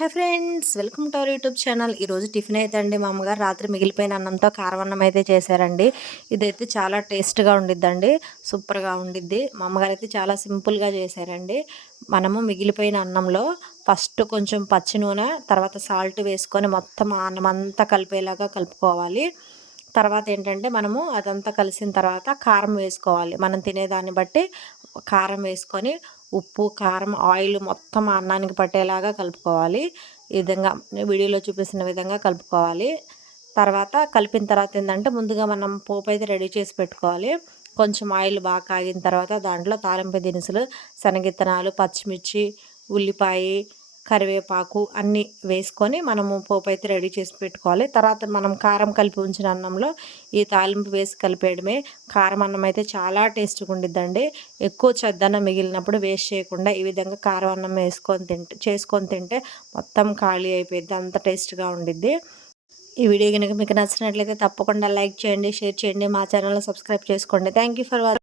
Hi friends, welcome to our YouTube channel. ఈరోజు tiffin అయితే అండి మా అమ్మగారు రాత్రి మిగిలిపోయిన అన్నంతో కారం అన్నం అయితే చేశారండి. ఇదైతే చాలా టేస్ట్గా ఉండిద్దండి, సూపర్గా ఉండిద్ది. మా అమ్మగారు అయితే చాలా సింపుల్గా చేశారండి. మనము మిగిలిపోయిన అన్నంలో ఫస్ట్ కొంచెం పచ్చి నూనె, తర్వాత సాల్ట్ వేసుకొని మొత్తం అన్నం అంతా కలిపేలాగా కలుపుకోవాలి. తర్వాత ఏంటంటే మనము అదంతా కలిసిన తర్వాత కారం వేసుకోవాలి. మనం తినేదాన్ని బట్టి కారం వేసుకొని ఉప్పు, కారం, ఆయిల్ మొత్తం ఆ అన్నానికి పట్టేలాగా కలుపుకోవాలి. ఈ విధంగా వీడియోలో చూపిస్తున్న విధంగా కలుపుకోవాలి. తర్వాత కలిపిన తర్వాత ఏంటంటే ముందుగా మనం పోపు అయితే రెడీ చేసి పెట్టుకోవాలి. కొంచెం ఆయిల్ బాగా కాగిన తర్వాత దాంట్లో తాలింపు దినుసులు, శనగిత్తనాలు, పచ్చిమిర్చి, ఉల్లిపాయ, కరివేపాకు అన్నీ వేసుకొని మనము పోపు అయితే రెడీ చేసి పెట్టుకోవాలి. తర్వాత మనం కారం కలిపి ఉంచిన అన్నంలో ఈ తాలింపు వేసి కలిపేయడమే. కారం అన్నం అయితే చాలా టేస్ట్గా ఉండిద్దండి. ఎక్కువ చెద్దన్నం మిగిలినప్పుడు వేస్ట్ చేయకుండా ఈ విధంగా కారం అన్నం చేసుకొని తింటే మొత్తం ఖాళీ అయిపోయింది, అంత టేస్ట్గా ఉండిద్ది. ఈ వీడియో కనుక మీకు నచ్చినట్లయితే తప్పకుండా లైక్ చేయండి, షేర్ చేయండి, మా ఛానల్ని సబ్స్క్రైబ్ చేసుకోండి. Thank you for watching.